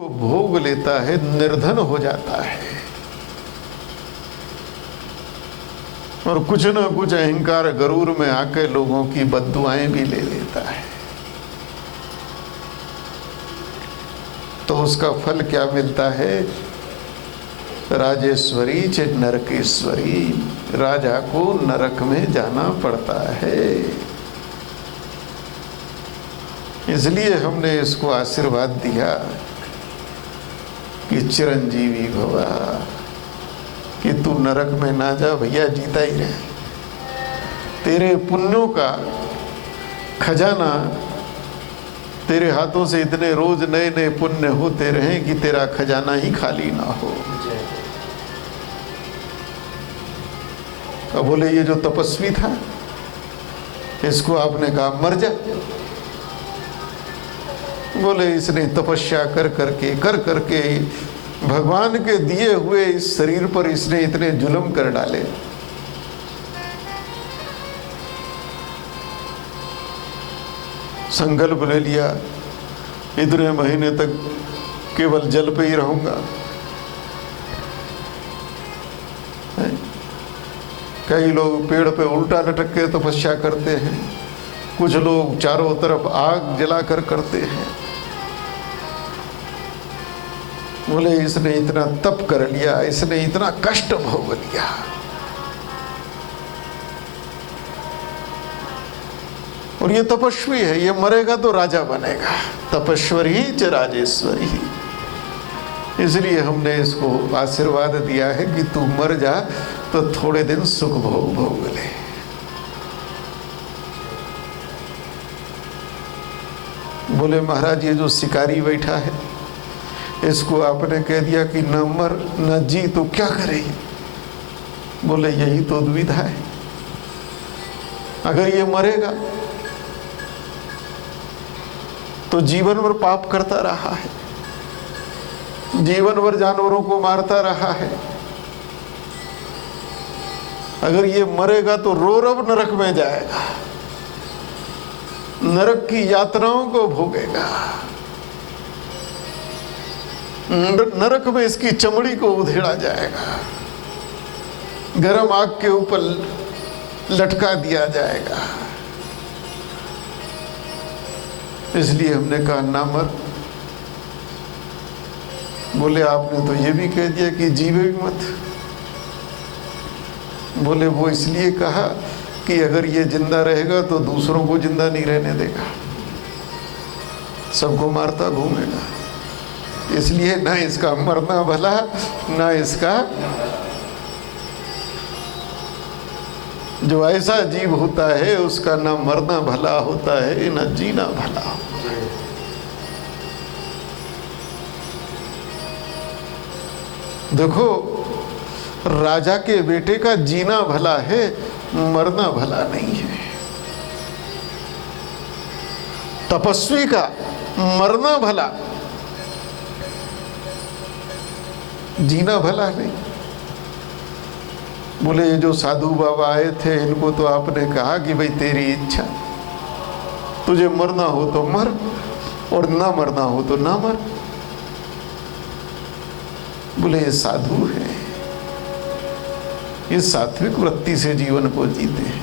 को भोग लेता है निर्धन हो जाता है और कुछ न कुछ अहंकार गरूर में आके लोगों की बद्दुआएं भी ले लेता है। तो उसका फल क्या मिलता है? राजेश्वरी च नरकेश्वरी, राजा को नरक में जाना पड़ता है। इसलिए हमने इसको आशीर्वाद दिया कि चिरंजीवी भवा, कि तू नरक में ना जा भैया, जीता ही रहे। तेरे पुण्यों का खजाना तेरे हाथों से इतने रोज नए नए पुण्य होते रहें कि तेरा खजाना ही खाली ना हो। अब बोले ये जो तपस्वी था इसको आपने कहा मर जा। बोले इसने तपस्या कर करके भगवान के दिए हुए इस शरीर पर इसने इतने जुल्म कर डाले। संकल्प ले लिया इतने महीने तक केवल जल पे ही रहूंगा। कई लोग पेड़ पे उल्टा लटक के तपस्या करते हैं, कुछ लोग चारों तरफ आग जलाकर करते हैं। बोले इसने इतना तप कर लिया, इसने इतना कष्ट भोग लिया। और ये तपस्वी है, ये मरेगा तो राजा बनेगा। तपस्वरी च राजेश्वरी, इसलिए हमने इसको आशीर्वाद दिया है कि तू मर जा तो थोड़े दिन सुख भोग ले। बोले महाराज ये जो शिकारी बैठा है इसको आपने कह दिया कि न मर न जी तो क्या करे? बोले यही तो दुविधा है। अगर ये मरेगा तो जीवन भर पाप करता रहा है, जीवन भर जानवरों को मारता रहा है। अगर ये मरेगा तो रोरव नरक में जाएगा, नरक की यातनाओं को भोगेगा। नरक में इसकी चमड़ी को उधेड़ा जाएगा, गर्म आग के ऊपर लटका दिया जाएगा। इसलिए हमने कहा ना मर। बोले आपने तो ये भी कह दिया कि जीवे भी मत। बोले वो इसलिए कहा कि अगर ये जिंदा रहेगा तो दूसरों को जिंदा नहीं रहने देगा, सबको मारता घूमेगा। इसलिए ना इसका मरना भला ना इसका, जो ऐसा जीव होता है उसका ना मरना भला होता है ना जीना भला। देखो राजा के बेटे का जीना भला है, मरना भला नहीं है। तपस्वी का मरना भला, जीना भला नहीं। बोले ये जो साधु बाबा आए थे इनको तो आपने कहा कि भाई तेरी इच्छा, तुझे मरना हो तो मर और ना मरना हो तो ना मर। बोले ये साधु है, ये सात्विक वृत्ति से जीवन को जीते हैं।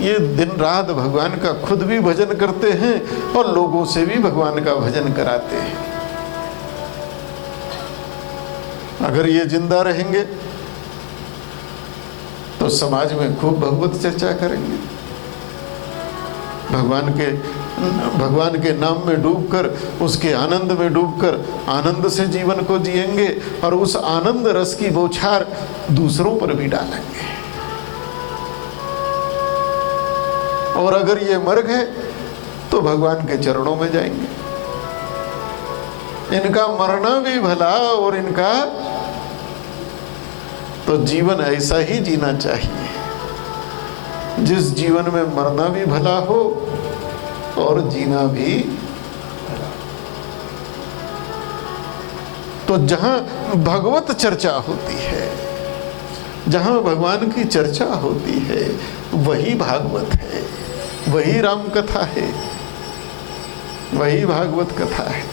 ये दिन रात भगवान का खुद भी भजन करते हैं और लोगों से भी भगवान का भजन कराते हैं। अगर ये जिंदा रहेंगे तो समाज में खूब भगवत चर्चा करेंगे, भगवान के नाम में डूबकर, उसके आनंद में डूबकर आनंद से जीवन को जिएंगे और उस आनंद रस की बौछार दूसरों पर भी डालेंगे। और अगर ये मर गए तो भगवान के चरणों में जाएंगे। इनका मरना भी भला और इनका तो जीवन ऐसा ही जीना चाहिए जिस जीवन में मरना भी भला हो और जीना भी भला। तो जहां भगवत चर्चा होती है, जहां भगवान की चर्चा होती है, वही भागवत है, वही राम कथा है, वही भागवत कथा है।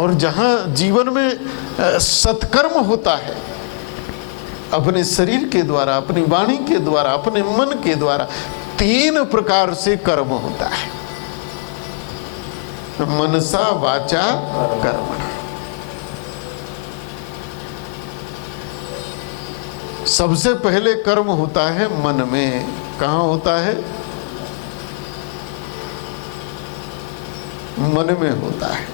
और जहाँ जीवन में सत्कर्म होता है, अपने शरीर के द्वारा, अपनी वाणी के द्वारा, अपने मन के द्वारा, 3 प्रकार से कर्म होता है। मनसा वाचा कर्मणा। सबसे पहले कर्म होता है मन में। कहाँ होता है? मन में होता है।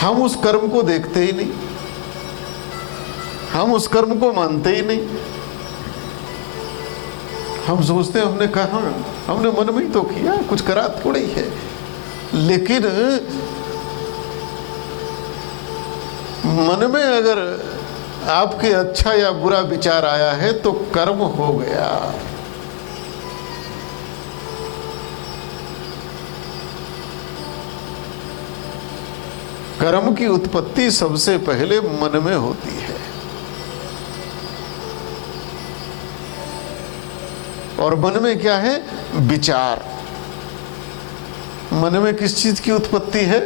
हम उस कर्म को देखते ही नहीं, हम उस कर्म को मानते ही नहीं। हम सोचते हैं हमने कहा, हमने मन में ही तो किया, कुछ करा थोड़ा ही है। लेकिन मन में अगर आपके अच्छा या बुरा विचार आया है तो कर्म हो गया। कर्म की उत्पत्ति सबसे पहले मन में होती है। और मन में क्या है? विचार। मन में किस चीज की उत्पत्ति है?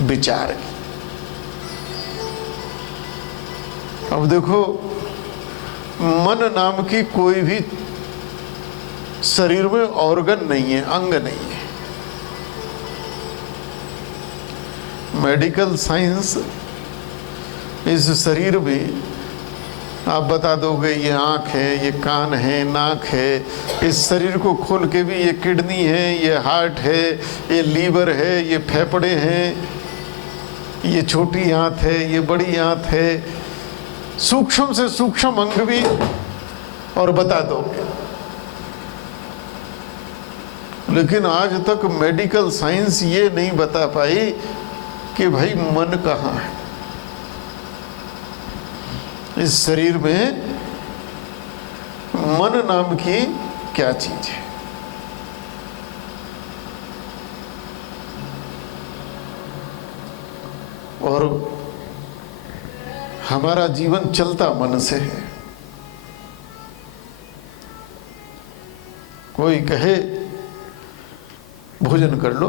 विचार की। अब देखो, मन नाम की कोई भी शरीर में ऑर्गन नहीं है, अंग नहीं है। मेडिकल साइंस इस शरीर में आप बता दोगे ये आँख है, ये कान है, नाक है। इस शरीर को खोल के भी ये किडनी है, ये हार्ट है, ये लीवर है, ये फेफड़े हैं, ये छोटी आंत है, ये बड़ी आंत है। सूक्ष्म से सूक्ष्म अंग भी और बता दोगे। लेकिन आज तक मेडिकल साइंस ये नहीं बता पाई कि भाई मन कहाँ है इस शरीर में। मन नाम की क्या चीज है? और हमारा जीवन चलता मन से है। कोई कहे भोजन कर लो,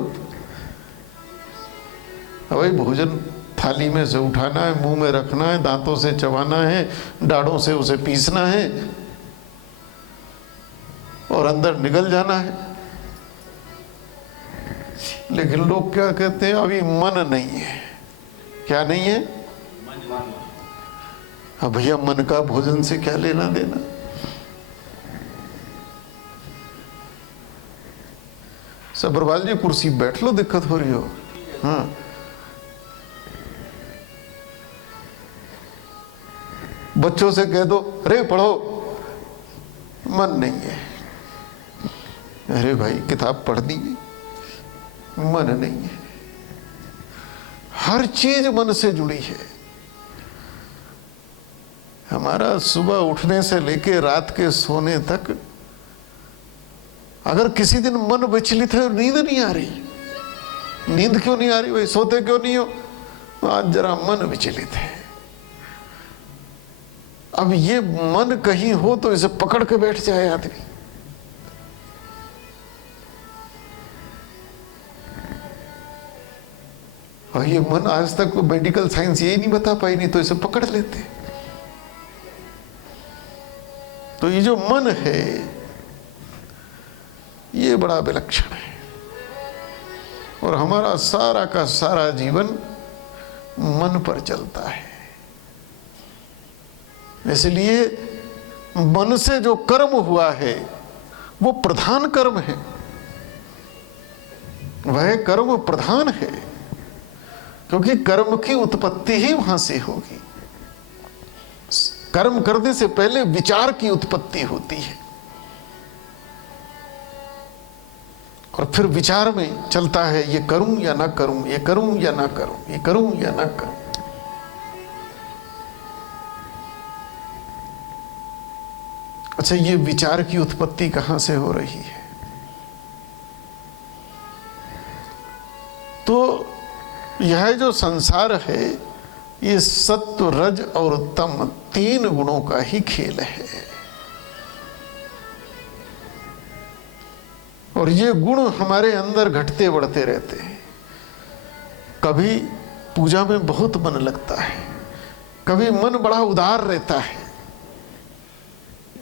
भाई भोजन थाली में से उठाना है, मुंह में रखना है, दांतों से चबाना है, दाढ़ों से उसे पीसना है और अंदर निकल जाना है। लेकिन लोग क्या कहते हैं? अभी मन नहीं है। क्या नहीं है? अब भैया मन का भोजन से क्या लेना देना? सब्रवाल जी कुर्सी बैठ लो, दिक्कत हो रही हो। हाँ, बच्चों से कह दो अरे पढ़ो, मन नहीं है। अरे भाई किताब पढ़ दी, मन नहीं है। हर चीज मन से जुड़ी है। हमारा सुबह उठने से लेके रात के सोने तक अगर किसी दिन मन विचलित है, नींद नहीं आ रही, नींद क्यों नहीं आ रही भाई? सोते क्यों नहीं हो? आज जरा मन विचलित है। अब ये मन कहीं हो तो इसे पकड़ के बैठ जाए आदमी। और ये मन आज तक मेडिकल साइंस यही नहीं बता पाई, नहीं तो इसे पकड़ लेते। तो ये जो मन है ये बड़ा विलक्षण है। और हमारा सारा का सारा जीवन मन पर चलता है। इसलिए मन से जो कर्म हुआ है वो प्रधान कर्म है, वह कर्म प्रधान है, क्योंकि कर्म की उत्पत्ति ही वहां से होगी। कर्म करने से पहले विचार की उत्पत्ति होती है और फिर विचार में चलता है ये करूं या ना करूं, ये करूं या ना करूं, ये करूं या ना करूं। अच्छा, ये विचार की उत्पत्ति कहां से हो रही है? तो यह जो संसार है ये सत्व, रज और तम 3 गुणों का ही खेल है। और ये गुण हमारे अंदर घटते बढ़ते रहते हैं। कभी पूजा में बहुत मन लगता है, कभी मन बड़ा उदार रहता है।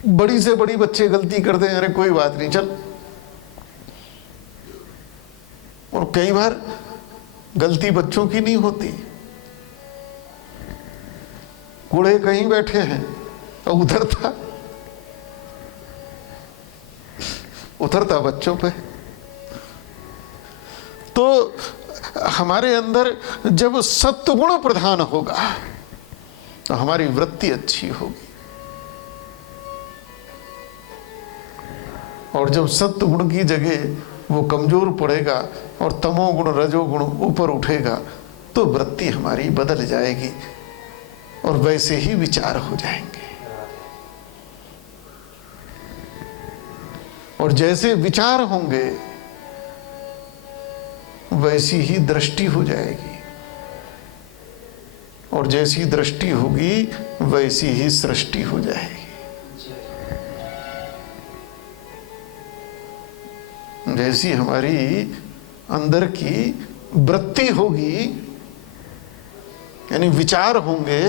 बड़ी से बड़ी बच्चे गलती करते हैं, अरे कोई बात नहीं चल। और कई बार गलती बच्चों की नहीं होती, कूड़े कहीं बैठे हैं तो उतरता बच्चों पे। तो हमारे अंदर जब सत्वगुण प्रधान होगा तो हमारी वृत्ति अच्छी होगी, और जब सत्वगुण की जगह वो कमजोर पड़ेगा और तमोगुण रजोगुण ऊपर उठेगा तो वृत्ति हमारी बदल जाएगी और वैसे ही विचार हो जाएंगे। और जैसे विचार होंगे वैसी ही दृष्टि हो जाएगी, और जैसी दृष्टि होगी वैसी ही सृष्टि हो जाएगी। जैसी हमारी अंदर की वृत्ति होगी, यानी विचार होंगे,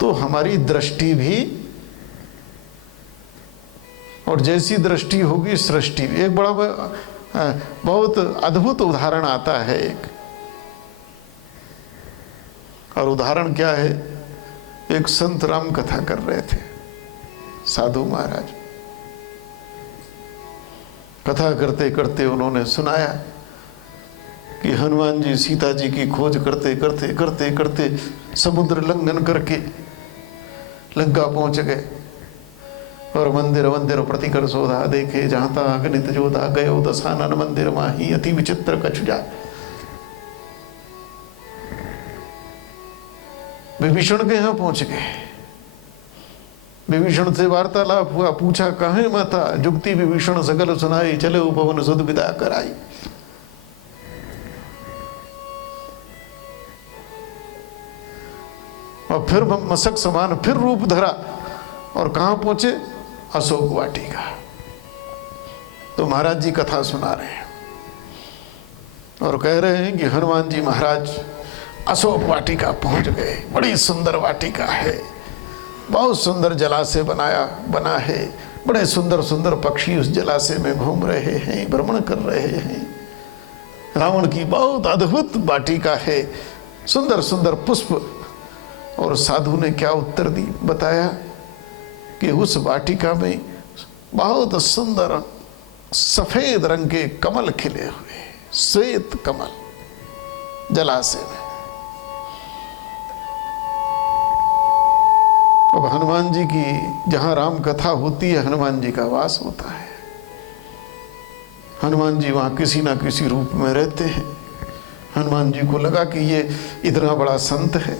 तो हमारी दृष्टि भी, और जैसी दृष्टि होगी सृष्टि भी। एक बड़ा बहुत अद्भुत उदाहरण आता है एक, और उदाहरण क्या है, एक संत राम कथा कर रहे थे, साधु महाराज कथा करते करते उन्होंने सुनाया कि हनुमान जी सीता जी की खोज करते करते करते करते समुद्र लंघन करके लंका पहुंच गए, और मंदिर मंदिर प्रतिकर सोधा देखे जहां ता अगणित जोधा गयो दसानन मंदिर माही अति विचित्र कछु जा। विभीषण के यहां पहुंच गए, विभीषण से वार्तालाप हुआ, पूछा कहाँ माता, जुगति विभीषण सगल सुनाई, चले उपवन सुध विदा कराई। और फिर मशक समान फिर रूप धरा, और कहां पहुंचे, अशोक वाटिका। तो महाराज जी कथा सुना रहे हैं और कह रहे हैं कि हनुमान जी महाराज अशोक वाटिका पहुंच गए। बड़ी सुंदर वाटिका है, बहुत सुंदर जलाशय बना है, बड़े सुंदर सुंदर पक्षी उस जलाशय में घूम रहे हैं, भ्रमण कर रहे हैं। रावण की बहुत अद्भुत वाटिका है, सुंदर सुंदर पुष्प। और साधु ने क्या उत्तर दी, बताया कि उस वाटिका में बहुत सुंदर सफेद रंग के कमल खिले हुए, श्वेत कमल जलाशय में। अब हनुमान जी की जहां राम कथा होती है, हनुमान जी का वास होता है। हनुमान जी वहां किसी ना किसी रूप में रहते हैं। हनुमान जी को लगा कि ये इतना बड़ा संत है,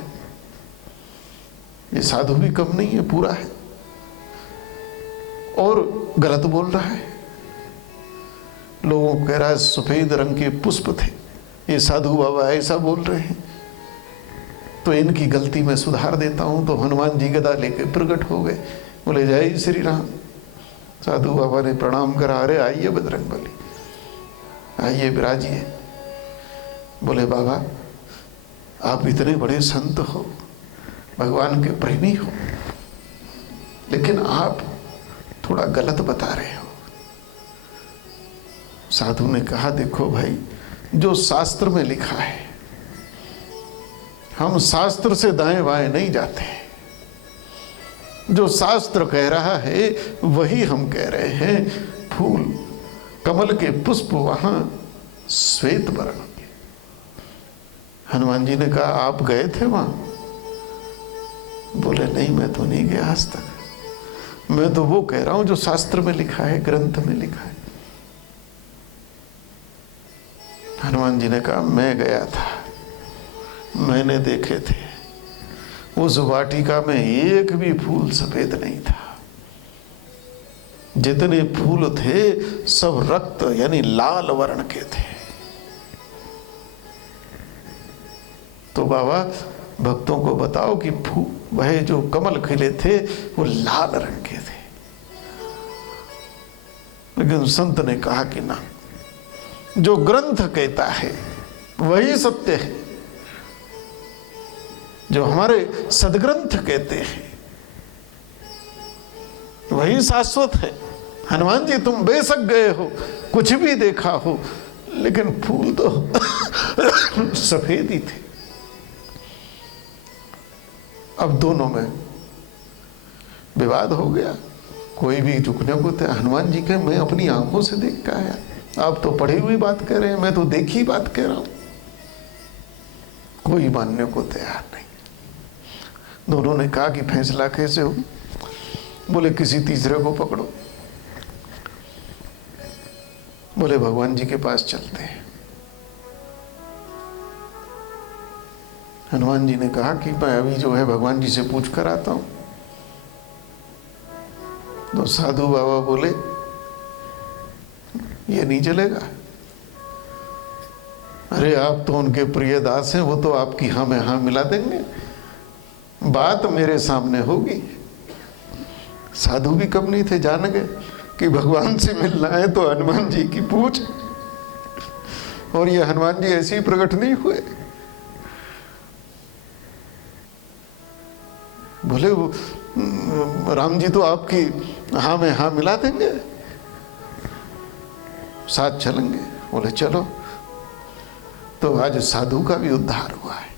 ये साधु भी कम नहीं है, पूरा है, और गलत बोल रहा है। लोगों को कह रहा है सफेद रंग के पुष्प थे, ये साधु बाबा ऐसा बोल रहे हैं, तो इनकी गलती मैं सुधार देता हूं। तो हनुमान जी गदा लेकर प्रकट हो गए, बोले जय श्री राम। साधु बाबा ने प्रणाम करा, अरे आइए बजरंगबली, आइए विराजिए। बोले बाबा आप इतने बड़े संत हो, भगवान के प्रेमी हो, लेकिन आप थोड़ा गलत बता रहे हो। साधु ने कहा देखो भाई, जो शास्त्र में लिखा है, हम शास्त्र से दाएं बाएं नहीं जाते, जो शास्त्र कह रहा है वही हम कह रहे हैं। फूल कमल के पुष्प वहां श्वेत वर्ण के। हनुमान जी ने कहा आप गए थे वहां? बोले नहीं, मैं तो नहीं गया आज तक, मैं तो वो कह रहा हूं जो शास्त्र में लिखा है, ग्रंथ में लिखा है। हनुमान जी ने कहा मैं गया था, मैंने देखे थे, उस वाटिका में एक भी फूल सफेद नहीं था, जितने फूल थे सब रक्त यानी लाल वर्ण के थे। तो बाबा भक्तों को बताओ कि वह जो कमल खिले थे वो लाल रंग के थे। लेकिन संत ने कहा कि ना, जो ग्रंथ कहता है वही सत्य है जो हमारे सदग्रंथ कहते हैं, वही शाश्वत है। हनुमान जी तुम बेशक गए हो, कुछ भी देखा हो, लेकिन फूल तो सफेद ही थे। अब दोनों में विवाद हो गया, कोई भी झुकने को थे। हनुमान जी के मैं अपनी आंखों से देख के आया, आप तो पढ़ी हुई बात कह रहे हैं, मैं तो देखी बात कह रहा हूं। कोई मानने को तैयार नहीं। दोनों ने कहा कि फैसला कैसे हो? बोले किसी तीसरे को पकड़ो। बोले भगवान जी के पास चलते हैं। हनुमान जी ने कहा कि मैं अभी जो है भगवान जी से पूछ कर आता हूं। तो साधु बाबा बोले ये नहीं चलेगा। अरे आप तो उनके प्रिय दास हैं, वो तो आपकी हाँ में हाँ मिला देंगे, बात मेरे सामने होगी। साधु भी कम नहीं थे, जान गए कि भगवान से मिलना है तो हनुमान जी की पूछ। और ये हनुमान जी ऐसे ही प्रकट नहीं हुए। बोले वो राम जी तो आपकी हाँ में हाँ मिला देंगे, साथ चलेंगे। बोले चलो। तो आज साधु का भी उद्धार हुआ है,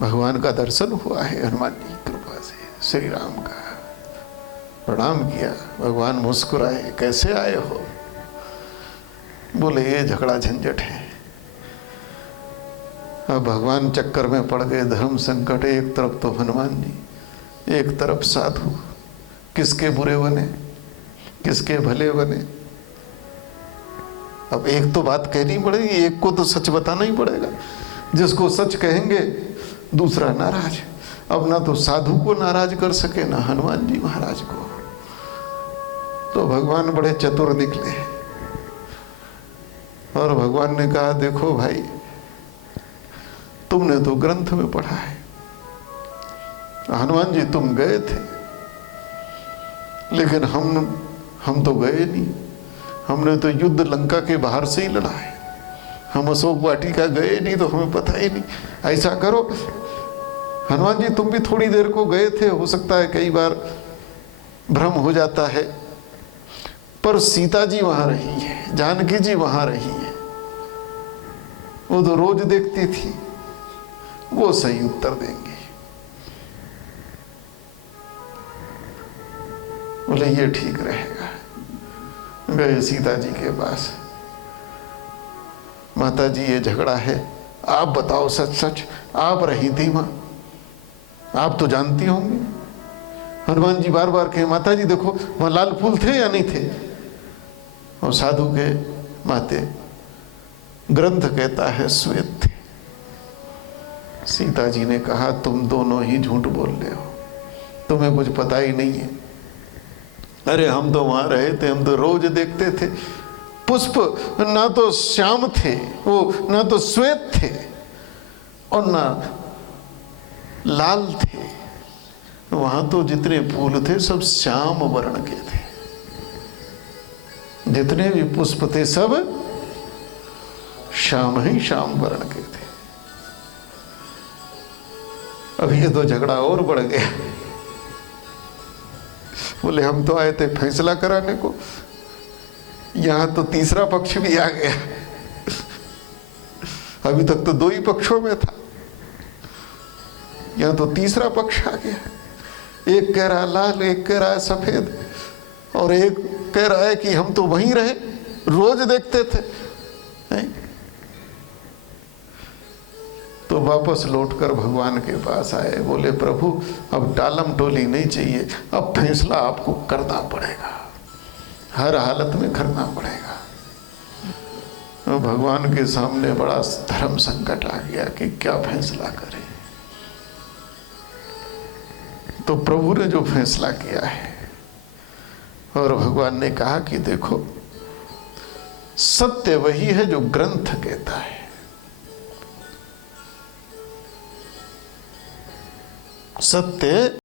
भगवान का दर्शन हुआ है हनुमान जी की कृपा से। श्री राम का प्रणाम किया, भगवान मुस्कुराए, कैसे आए हो? बोले ये झगड़ा झंझट है। अब भगवान चक्कर में पड़ गए, धर्म संकट। एक तरफ तो हनुमान जी, एक तरफ साधु। किसके बुरे बने, किसके भले बने? अब एक तो बात कहनी पड़ेगी, एक को तो सच बताना ही पड़ेगा। जिसको सच कहेंगे दूसरा नाराज। अब ना तो साधु को नाराज कर सके, ना हनुमान जी महाराज को। तो भगवान बड़े चतुर निकले और भगवान ने कहा देखो भाई, तुमने तो ग्रंथ में पढ़ा है, हनुमान जी तुम गए थे, लेकिन हम तो गए नहीं। हमने तो युद्ध लंका के बाहर से ही लड़ा है, हम अशोक वाटिका गए नहीं, तो हमें पता ही नहीं। ऐसा करो हनुमान जी, तुम भी थोड़ी देर को गए थे, हो सकता है कई बार भ्रम हो जाता है, पर सीता जी वहां रही है, जानकी जी वहां रही है, वो तो रोज देखती थी, वो सही उत्तर देंगे। बोले ये ठीक रहेगा। गए सीता जी के पास, माता जी ये झगड़ा है, आप बताओ सच सच, आप रही थी मां, आप तो जानती होंगी। हनुमान जी बार बार कहे माता जी देखो वहां लाल फूल थे या नहीं थे? और साधु के माते ग्रंथ कहता है श्वेत थे। सीता जी ने कहा तुम दोनों ही झूठ बोल रहे हो, तुम्हें कुछ पता ही नहीं है। अरे हम तो वहां रहे थे, हम तो रोज देखते थे। पुष्प ना तो श्याम थे, वो ना तो श्वेत थे और ना लाल थे। वहां तो जितने फूल थे सब श्याम वर्ण के थे, जितने भी पुष्प थे सब श्याम ही श्याम वर्ण के थे। अब ये तो झगड़ा और बढ़ गया। बोले हम तो आए थे फैसला कराने को, यहां तो तीसरा पक्ष भी आ गया। अभी तक तो दो ही पक्षों में था, यहां तो तीसरा पक्ष आ गया। एक कह रहा लाल, एक कह रहा है सफेद, और एक कह रहा है कि हम तो वहीं रहे, रोज देखते थे। नहीं? तो वापस लौटकर भगवान के पास आए। बोले प्रभु अब टालम टोली नहीं चाहिए, अब फैसला आपको करना पड़ेगा, हर हालत में करना पड़ेगा। तो भगवान के सामने बड़ा धर्म संकट आ गया कि क्या फैसला करें। तो प्रभु ने जो फैसला किया है, और भगवान ने कहा कि देखो सत्य वही है जो ग्रंथ कहता है। सत्य